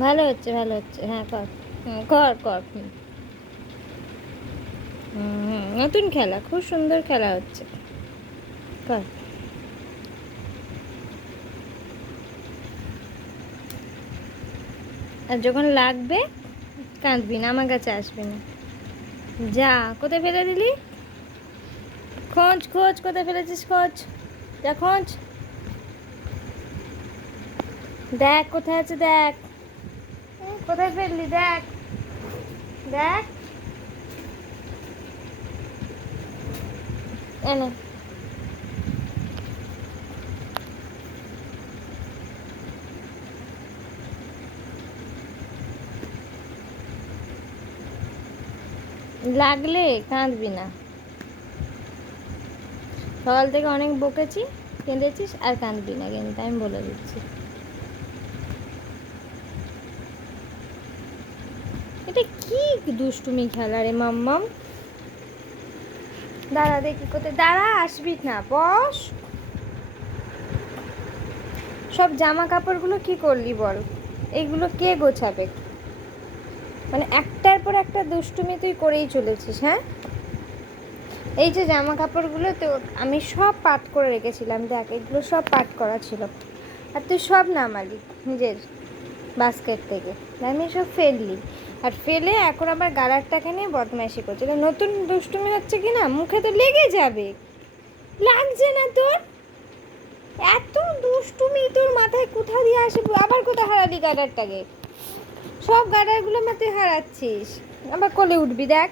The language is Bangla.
ভালো হচ্ছে, ভালো হচ্ছে। হ্যাঁ, কর। হুম, কর কর। হুম হুম হুম, নতুন খেলা, খুব সুন্দর খেলা হচ্ছে। কর। আর যখন লাগবে কাঁদবি না, আমার কাছে আসবি না। যা, কোথায় ফেলে দিলি? খোঁজ খোঁজ, কোথায় ফেলেছিস খোঁজ। যা খোঁজ। দেখ কোথায় আছে, দেখ। কোথায় ফেললি দেখ। দেখ। এনে। লাগলে কাঁদবি না। সকাল থেকে অনেক বকেছি, কেঁদেছিস, আর কাঁদবি না কিন্তু, আমি বলে দিচ্ছি। এটা কি দুষ্টুমি খেলা রে মাম্মাম। দাঁড়া দেখি কোথায়, দাঁড়া আসবি না, বস। সব জামা কাপড়গুলো কি করলি বল? এইগুলো কে গোছাবে? মানে একটার পর একটা দুষ্টুমি তুই করেই চলেছিস, হ্যাঁ? এই যে জামা কাপড়গুলো তো আমি সব পাট করে রেখেছিলাম, দেখ এগুলো সব পাট করা ছিল, আর তুই সব নামালি নিজের বাস্কেট থেকে। আমি সব ফেললি, আর ফেলে এখন আবার গালারটাকে নিয়ে বদমাইশি করছে। এটা নতুন দুষ্টুমি হচ্ছে কি না? মুখে তো লেগে যাবে। লাগছে না তোর? এত দুষ্টুমি তোর মাথায় কোথা দিয়ে আসে? আবার কোথায় হারালি গাডারটাকে? সব গাডারগুলো তুই হারাচ্ছিস। আবার কোলে উঠবি দেখ।